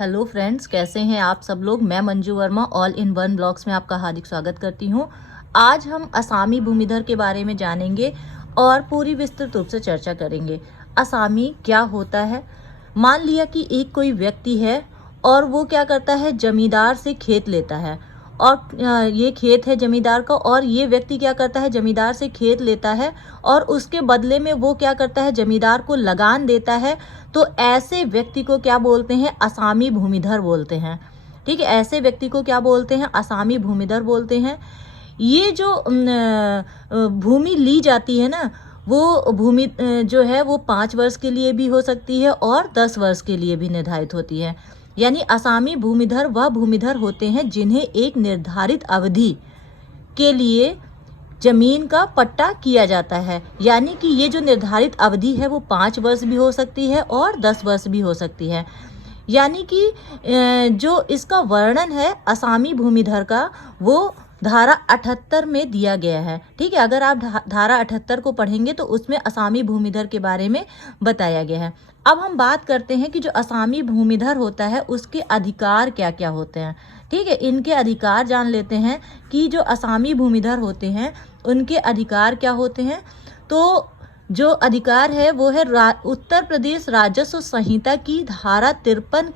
Hello friends, कैसे हैं आप सब लोग। मैं Manju Verma all in one blogs में आपका हार्दिक स्वागत करती हूं। आज हम असामी भूमिधर के बारे में जानेंगे और पूरी विस्तृत रूप से चर्चा करेंगे। असामी क्या होता है। मान लिया कि एक कोई व्यक्ति है और वो क्या करता है, जमींदार से खेत लेता है और ये खेत है जमींदार का, और ये व्यक्ति क्या करता है, जमींदार से खेत लेता है और उसके बदले में वो क्या करता है, जमींदार को लगान देता है। तो ऐसे व्यक्ति को क्या बोलते हैं, असामी भूमिधर बोलते हैं। ठीक है, ऐसे व्यक्ति को क्या बोलते हैं, असामी भूमिधर बोलते हैं। ये जो भूमि ली जाती है ना, वो भूमि जो है वो 5 वर्ष के लिए भी हो सकती है और 10 वर्ष के लिए भी निर्धारित होती है। यानी असामी भूमिधर वह भूमिधर होते हैं जिन्हें एक निर्धारित अवधि के लिए जमीन का पट्टा किया जाता है। यानी कि ये जो निर्धारित अवधि है वो 5 वर्ष भी हो सकती है और 10 वर्ष भी हो सकती है। यानी कि जो इसका वर्णन है असामी भूमिधर का, वो धारा 78 में दिया गया है। ठीक है, अगर आप धारा 78 को पढ़ेंगे तो उसमें असामी भूमिधर के बारे में बताया गया है। अब हम बात करते हैं कि जो असामी भूमिधर होता है उसके अधिकार क्या क्या होते हैं। ठीक है, इनके अधिकार जान लेते हैं कि जो असामी भूमिधर होते हैं उनके अधिकार क्या होते हैं। तो जो अधिकार है वो है उत्तर प्रदेश राजस्व संहिता की धारा 33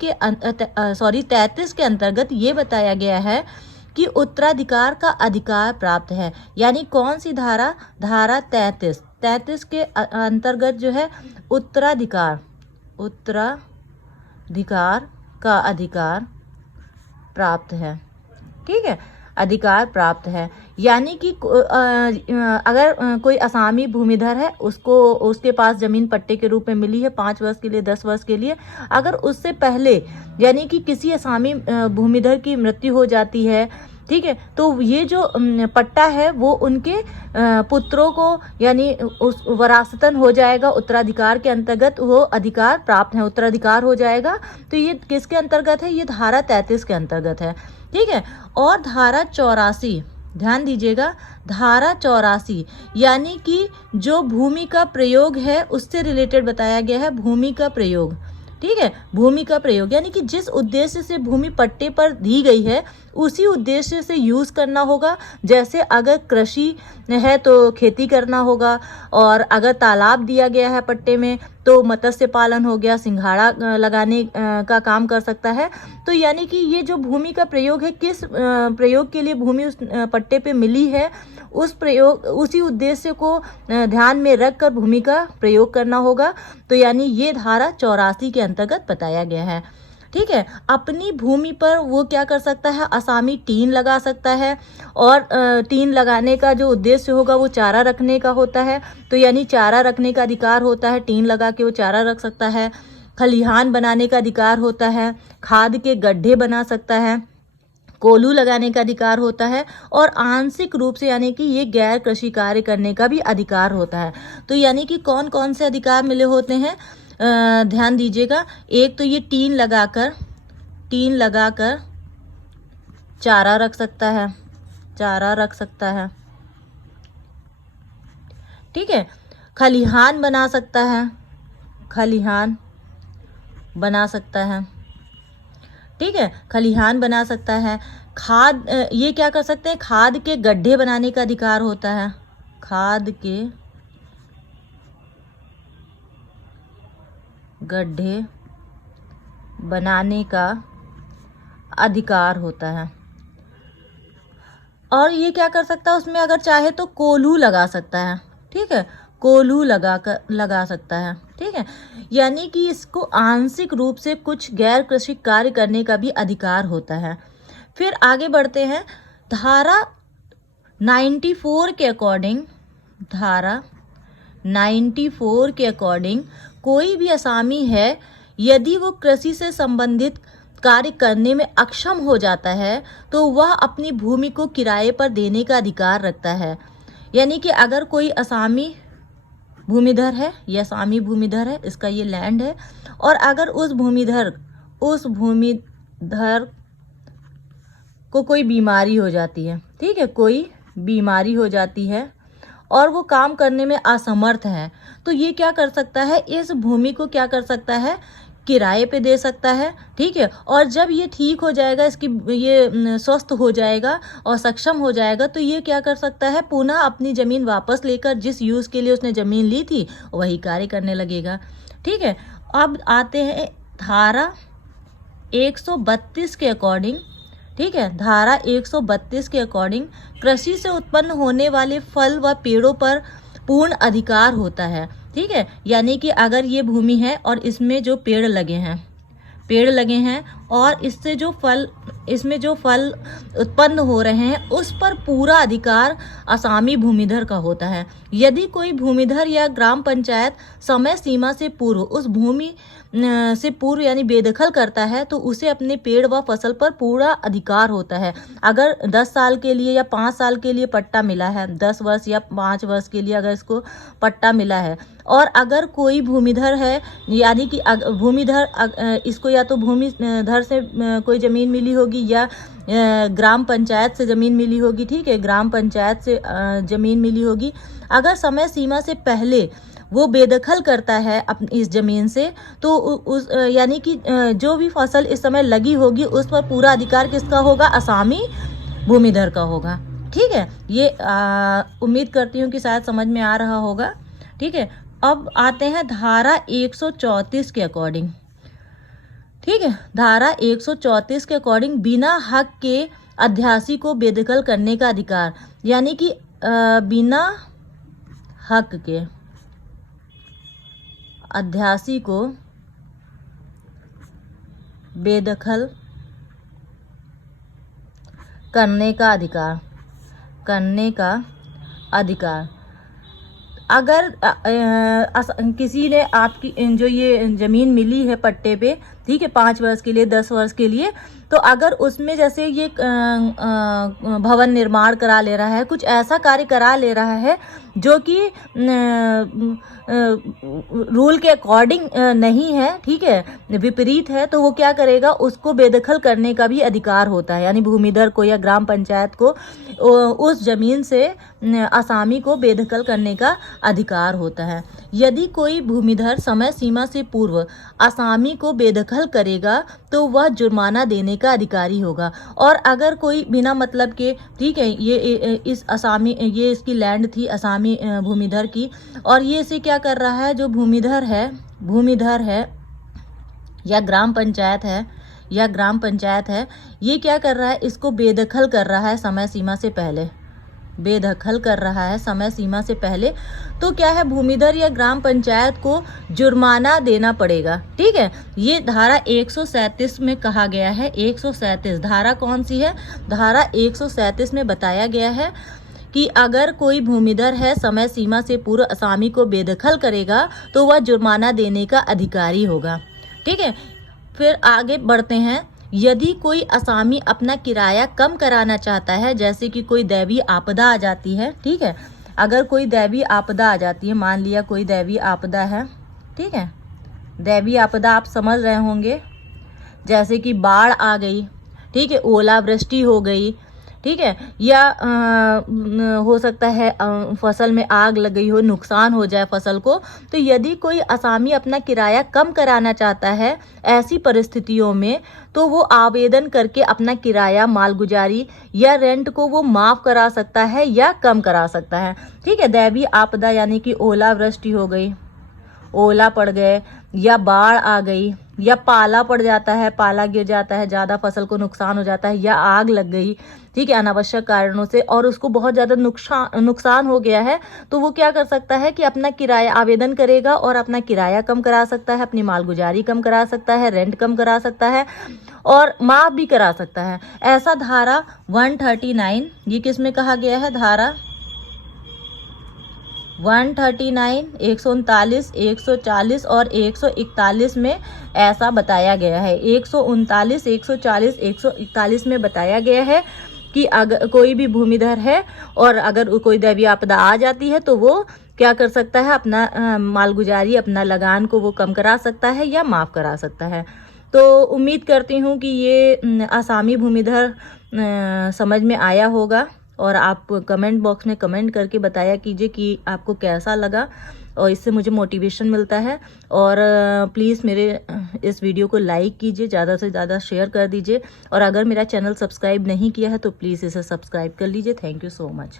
के अंतर्गत ये बताया गया है कि उत्तराधिकार का अधिकार प्राप्त है। यानी कौन सी धारा, धारा 33 के अंतर्गत जो है उत्तराधिकार का अधिकार प्राप्त है। ठीक है, अधिकार प्राप्त है। यानी कि अगर कोई असामी भूमिधर है, उसके पास जमीन पट्टे के रूप में मिली है 5 वर्ष के लिए, 10 वर्ष के लिए, अगर उससे पहले यानी कि किसी असामी भूमिधर की मृत्यु हो जाती है, ठीक है, तो ये जो पट्टा है वो उनके पुत्रों को यानी उस वरासतन हो जाएगा। उत्तराधिकार के अंतर्गत वो अधिकार प्राप्त है, उत्तराधिकार हो जाएगा। तो ये किसके अंतर्गत है, ये धारा 33 के अंतर्गत है। ठीक है, और धारा 84, ध्यान दीजिएगा, धारा 84 यानी कि जो भूमि का प्रयोग है उससे रिलेटेड बताया गया है। भूमि का प्रयोग, ठीक है, भूमि का प्रयोग यानी कि जिस उद्देश्य से भूमि पट्टे पर दी गई है उसी उद्देश्य से यूज करना होगा। जैसे अगर कृषि है तो खेती करना होगा, और अगर तालाब दिया गया है पट्टे में तो मत्स्य पालन हो गया, सिंघाड़ा लगाने का काम कर सकता है। तो यानी कि ये जो भूमि का प्रयोग है, किस प्रयोग के लिए भूमि उस पट्टे पे मिली है, उसी उद्देश्य को ध्यान में रखकर भूमि का प्रयोग करना होगा। तो यानी ये धारा 84 के अंतर्गत बताया गया है। ठीक है, अपनी भूमि पर वो क्या कर सकता है, असामी टीन लगा सकता है, और टीन लगाने का जो उद्देश्य होगा वो चारा रखने का होता है। तो यानी चारा रखने का अधिकार होता है, टीन लगा के वो चारा रख सकता है। खलिहान बनाने का अधिकार होता है, खाद के गड्ढे बना सकता है, कोल्हू लगाने का अधिकार होता है, और आंशिक रूप से यानी कि ये गैर कृषि कार्य करने का भी अधिकार होता है। तो यानी कि कौन कौन से अधिकार मिले होते हैं, ध्यान दीजिएगा। एक तो ये टीन लगाकर चारा रख सकता है, ठीक है। खलिहान बना सकता है, ठीक है, खलिहान बना सकता है। खाद, ये क्या कर सकते हैं, खाद के गड्ढे बनाने का अधिकार होता है, खाद के गड्ढे बनाने का अधिकार होता है। और ये क्या कर सकता है, उसमें अगर चाहे तो कोल्हू लगा सकता है। ठीक है, कोल्हू लगा सकता है। ठीक है, यानी कि इसको आंशिक रूप से कुछ गैर कृषि कार्य करने का भी अधिकार होता है। फिर आगे बढ़ते हैं, धारा 94 के अकॉर्डिंग, धारा 94 के अकॉर्डिंग कोई भी असामी है यदि वो कृषि से संबंधित कार्य करने में अक्षम हो जाता है तो वह अपनी भूमि को किराए पर देने का अधिकार रखता है। यानी कि अगर कोई असामी भूमिधर है, ये असामी भूमिधर है, इसका ये लैंड है, और अगर उस भूमिधर को कोई बीमारी हो जाती है, ठीक है, कोई बीमारी हो जाती है और वो काम करने में असमर्थ है, तो ये क्या कर सकता है, इस भूमि को क्या कर सकता है, किराए पे दे सकता है, ठीक है। और जब ये ठीक हो जाएगा, इसकी ये स्वस्थ हो जाएगा और सक्षम हो जाएगा, तो ये क्या कर सकता है, पुनः अपनी ज़मीन वापस लेकर जिस यूज़ के लिए उसने ज़मीन ली थी वही कार्य करने लगेगा, ठीक है। अब आते हैं धारा 132 के अकॉर्डिंग, ठीक है। धारा 132 के अकॉर्डिंग कृषि से उत्पन्न होने वाले फल व पेड़ों पर पूर्ण अधिकार होता है, ठीक है। यानी कि अगर ये भूमि है और इसमें जो पेड़ लगे हैं और इसमें जो फल उत्पन्न हो रहे हैं उस पर पूरा अधिकार असामी भूमिधर का होता है। यदि कोई भूमिधर या ग्राम पंचायत समय सीमा से पूर्व उस भूमि से पूर्व यानी बेदखल करता है तो उसे अपने पेड़ व फसल पर पूरा अधिकार होता है। अगर 10 साल के लिए या 5 साल के लिए पट्टा मिला है, 10 वर्ष या 5 वर्ष के लिए अगर इसको पट्टा मिला है, और अगर कोई भूमिधर है यानी कि भूमिधर इसको या तो भूमिधर से कोई ज़मीन मिली होगी या ग्राम पंचायत से ज़मीन मिली होगी, ठीक है, ग्राम पंचायत से ज़मीन मिली होगी। अगर समय सीमा से पहले वो बेदखल करता है अपनी इस ज़मीन से, तो उस यानी कि जो भी फसल इस समय लगी होगी उस पर पूरा अधिकार किसका होगा, असामी भूमिधर का होगा, ठीक है। ये उम्मीद करती हूँ कि शायद समझ में आ रहा होगा, ठीक है। अब आते हैं धारा 134 के अकॉर्डिंग, ठीक है। धारा 134 के अकॉर्डिंग बिना हक के अध्यासी को बेदखल करने का अधिकार, यानी कि बिना हक के अध्यासी को बेदखल करने का अधिकार अगर किसी ने आपकी जो ये ज़मीन मिली है पट्टे पे, ठीक है, 5 वर्ष के लिए, 10 वर्ष के लिए, तो अगर उसमें जैसे ये भवन निर्माण करा ले रहा है, कुछ ऐसा कार्य करा ले रहा है जो कि रूल के अकॉर्डिंग नहीं है, ठीक है, विपरीत है, तो वो क्या करेगा, उसको बेदखल करने का भी अधिकार होता है। यानी भूमिधर को या ग्राम पंचायत को उस ज़मीन से असामी को बेदखल करने का अधिकार होता है। यदि कोई भूमिधर समय सीमा से पूर्व असामी को बेदखल करेगा तो वह जुर्माना देने का अधिकारी होगा। और अगर कोई बिना मतलब के, ठीक है, ये इसकी लैंड थी असामी भूमिधर की, और ये इसे क्या कर रहा है, जो भूमिधर है या ग्राम पंचायत है, ये क्या कर रहा है, इसको बेदखल कर रहा है समय सीमा से पहले, तो क्या है, भूमिधर या ग्राम पंचायत को जुर्माना देना पड़ेगा, ठीक है। ये धारा 137 में कहा गया है। 137 धारा कौन सी है, धारा 137 में बताया गया है कि अगर कोई भूमिधर है समय सीमा से पूर्व असामी को बेदखल करेगा तो वह जुर्माना देने का अधिकारी होगा, ठीक है। फिर आगे बढ़ते हैं। यदि कोई असामी अपना किराया कम कराना चाहता है, जैसे कि कोई दैवीय आपदा आ जाती है, ठीक है, अगर कोई दैवीय आपदा आ जाती है, मान लिया कोई दैवीय आपदा है, ठीक है, दैवीय आपदा आप समझ रहे होंगे, जैसे कि बाढ़ आ गई, ठीक है, ओलावृष्टि हो गई, ठीक है, या हो सकता है फसल में आग लग गई हो, नुकसान हो जाए फसल को, तो यदि कोई असामी अपना किराया कम कराना चाहता है ऐसी परिस्थितियों में, तो वो आवेदन करके अपना किराया, मालगुजारी या रेंट को वो माफ़ करा सकता है या कम करा सकता है, ठीक है। दैवीय आपदा यानी कि ओलावृष्टि हो गई, ओला पड़ गए, या बाढ़ आ गई, या पाला पड़ जाता है, पाला गिर जाता है, ज़्यादा फसल को नुकसान हो जाता है, या आग लग गई, ठीक है, अनावश्यक कारणों से, और उसको बहुत ज़्यादा नुकसान हो गया है, तो वो क्या कर सकता है कि अपना किराया आवेदन करेगा और अपना किराया कम करा सकता है, अपनी मालगुजारी कम करा सकता है, रेंट कम करा सकता है और माफ़ भी करा सकता है। ऐसा धारा 139, ये किस में कहा गया है, धारा 139, 139, 140 और 141 में ऐसा बताया गया है। 139, 140, 141 में बताया गया है कि अगर कोई भी भूमिधर है और अगर कोई दैवीय आपदा आ जाती है तो वो क्या कर सकता है, अपना मालगुजारी, अपना लगान को वो कम करा सकता है या माफ़ करा सकता है। तो उम्मीद करती हूँ कि ये आसामी भूमिधर समझ में आया होगा, और आप कमेंट बॉक्स में कमेंट करके बताया कीजिए कि आपको कैसा लगा। और इससे मुझे मोटिवेशन मिलता है। और प्लीज़ मेरे इस वीडियो को लाइक कीजिए, ज़्यादा से ज़्यादा शेयर कर दीजिए, और अगर मेरा चैनल सब्सक्राइब नहीं किया है तो प्लीज़ इसे सब्सक्राइब कर लीजिए। Thank you so much.